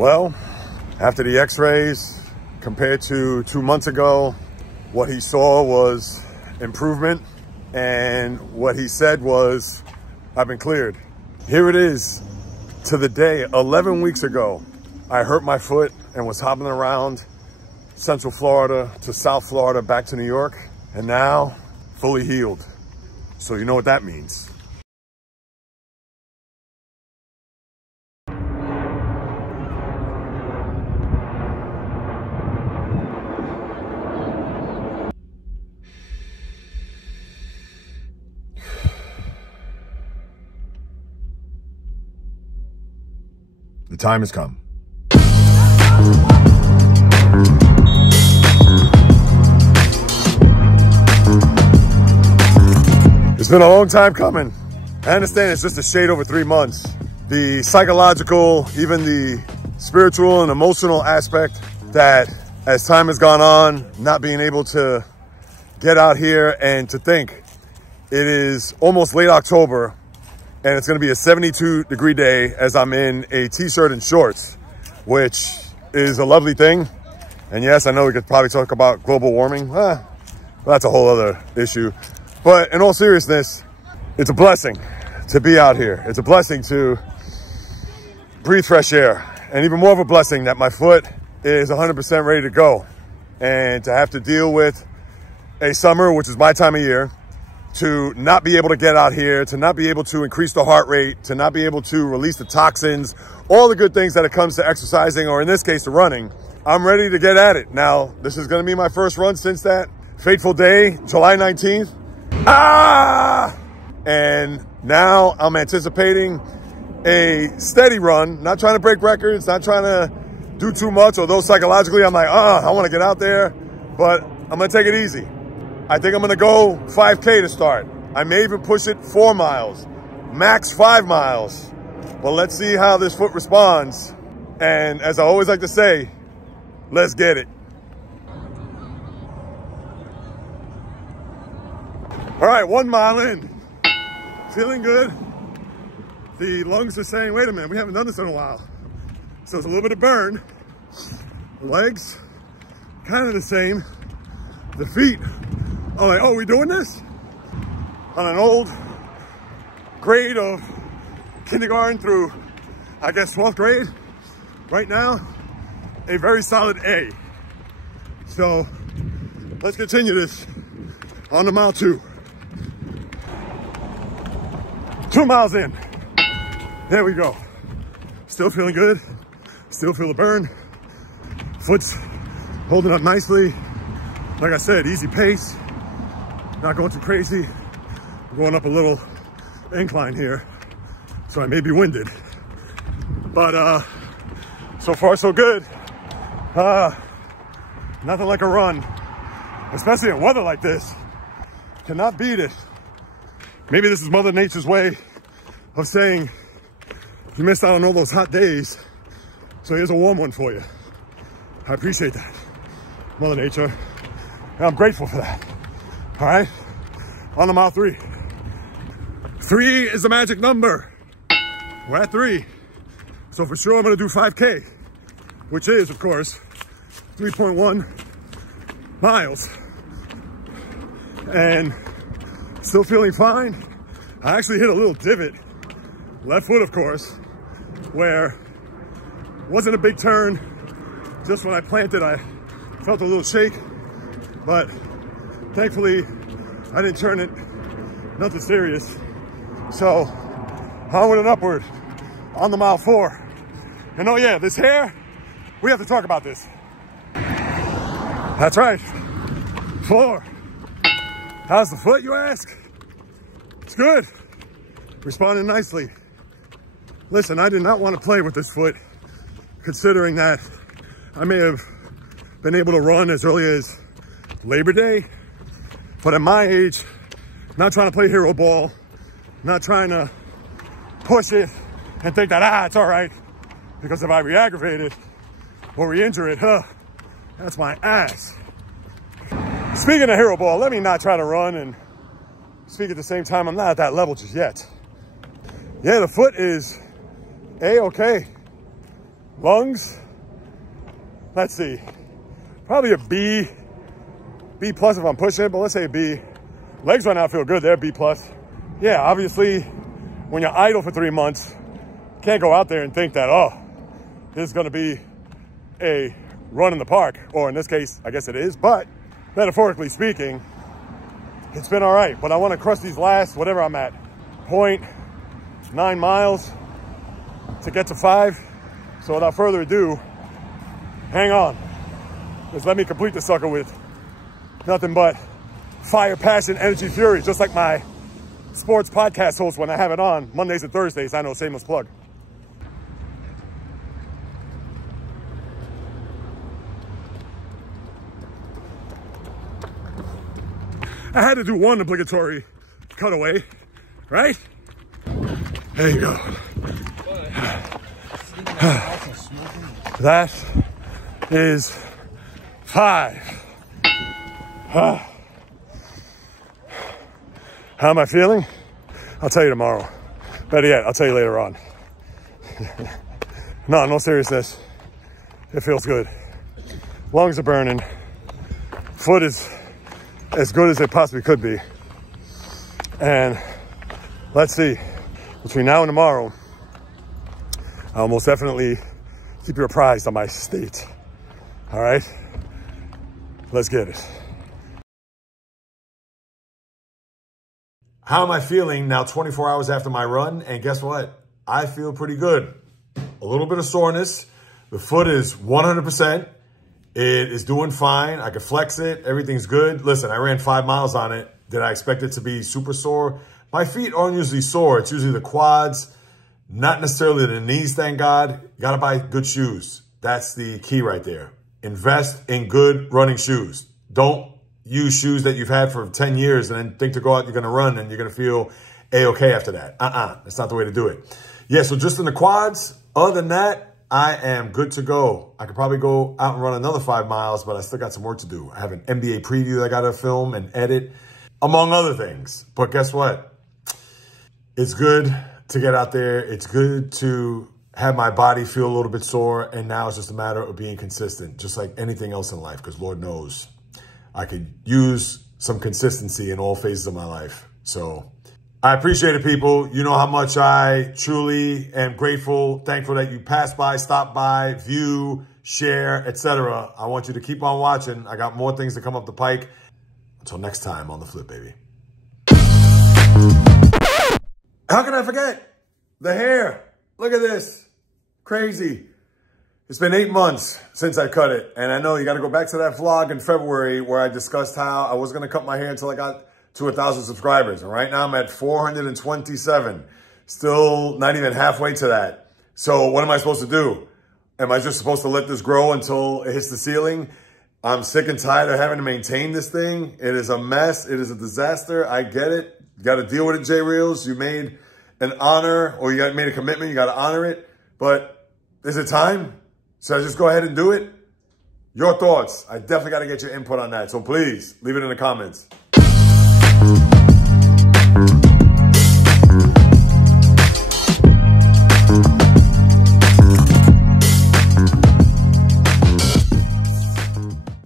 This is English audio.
Well, after the x-rays, compared to 2 months ago, what he saw was improvement, and what he said was, I've been cleared. Here it is to the day 11 weeks ago. I hurt my foot and was hobbling around Central Florida to South Florida back to New York, and now fully healed. So you know what that means. The time has come. It's been a long time coming. I understand it's just a shade over 3 months. The psychological, even the spiritual and emotional aspect that as time has gone on, not being able to get out here and to think it is almost late October and it's gonna be a 72-degree day as I'm in a t-shirt and shorts, which is a lovely thing. And yes, I know we could probably talk about global warming. That's a whole other issue. But in all seriousness, it's a blessing to be out here. It's a blessing to breathe fresh air. And even more of a blessing that my foot is 100% ready to go. And to have to deal with a summer, which is my time of year, to not be able to get out here, to not be able to increase the heart rate, to not be able to release the toxins, all the good things that it comes to exercising, or in this case, to running. I'm ready to get at it. Now, this is gonna be my first run since that fateful day, July 19th. And now I'm anticipating a steady run, not trying to break records, not trying to do too much, although psychologically I'm like, I wanna get out there, but I'm gonna take it easy. I think I'm gonna go 5K to start. I may even push it 4 miles, max 5 miles. But let's see how this foot responds. And as I always like to say, let's get it. All right, 1 mile in, feeling good. The lungs are saying, wait a minute, we haven't done this in a while. So it's a little bit of burn. Legs, kind of the same. The feet, I'm like, oh, we doing this? On an old grade of kindergarten through, I guess, 12th grade. Right now, a very solid A. So let's continue this on to mile 2. 2 miles in. There we go. Still feeling good. Still feel the burn. Foot's holding up nicely. Like I said, easy pace. Not going too crazy. I'm going up a little incline here, so I may be winded. But so far so good. Nothing like a run, especially in weather like this. Cannot beat it. Maybe this is Mother Nature's way of saying you missed out on all those hot days, so here's a warm one for you. I appreciate that, Mother Nature, and I'm grateful for that. All right, on to mile 3. 3 is the magic number. We're at 3, so for sure I'm gonna do 5K, which is, of course, 3.1 miles, and still feeling fine. I actually hit a little divot, left foot of course, where wasn't a big turn. Just when I planted, I felt a little shake, but thankfully I didn't turn it, nothing serious. So onward and upward on the mile 4. And oh yeah, this hair, we have to talk about this. That's right, 4. How's the foot, you ask? It's good, responding nicely. Listen, I did not want to play with this foot, considering that I may have been able to run as early as Labor Day, but at my age, not trying to play hero ball, not trying to push it and think that, it's all right, because if I re-aggravate it or re-injure it, that's my ass. Speaking of hero ball, let me not try to run and speak at the same time. I'm not at that level just yet. Yeah, the foot is A-okay. Lungs, let's see, probably a B plus if I'm pushing it, but let's say a B. Legs right now feel good, they're B plus. Yeah, obviously, when you're idle for 3 months, you can't go out there and think that, oh, this is gonna be a run in the park, or in this case, I guess it is, but metaphorically speaking, it's been all right. But I wanna crush these last, whatever I'm at, 0.9 miles to get to 5. So without further ado, hang on. Just let me complete the sucker with nothing but fire, passion, energy, fury, just like my sports podcast host when I have it on Mondays and Thursdays. I know, shameless plug. I had to do one obligatory cutaway, right? There you go. That is 5. How am I feeling? I'll tell you tomorrow. Better yet, I'll tell you later on. No seriousness. It feels good. Lungs are burning. Foot is as good as it possibly could be. And let's see, between now and tomorrow, I'll most definitely keep you apprised on my state. All right, let's get it. How am I feeling now 24 hours after my run? And guess what? I feel pretty good. A little bit of soreness. The foot is 100%. It is doing fine. I can flex it. Everything's good. Listen, I ran 5 miles on it. Did I expect it to be super sore? My feet aren't usually sore. It's usually the quads, not necessarily the knees, thank God. You got to buy good shoes. That's the key right there. Invest in good running shoes. Don't use shoes that you've had for 10 years and then think to go out, you're going to run and you're going to feel A-okay after that. That's not the way to do it. Yeah, so just in the quads, other than that, I am good to go. I could probably go out and run another 5 miles, but I still got some work to do. I have an NBA preview that I got to film and edit, among other things. But guess what? It's good to get out there. It's good to have my body feel a little bit sore. And now it's just a matter of being consistent, just like anything else in life, because Lord knows I could use some consistency in all phases of my life. So I appreciate it, people. You know how much I truly am grateful, thankful that you pass by, stop by, view, share, etc. I want you to keep on watching. I got more things to come up the pike. Until next time on The Flip, baby. How can I forget? The hair. Look at this. Crazy. It's been 8 months since I cut it. And I know you got to go back to that vlog in February where I discussed how I was going to cut my hair until I got to 1,000 subscribers. And right now I'm at 427. Still not even halfway to that. So what am I supposed to do? Am I just supposed to let this grow until it hits the ceiling? I'm sick and tired of having to maintain this thing. It is a mess. It is a disaster. I get it. You got to deal with it, J-Reels. You made an honor, or you made a commitment. You got to honor it. But is it time? Should I just go ahead and do it? Your thoughts. I definitely got to get your input on that. So please leave it in the comments.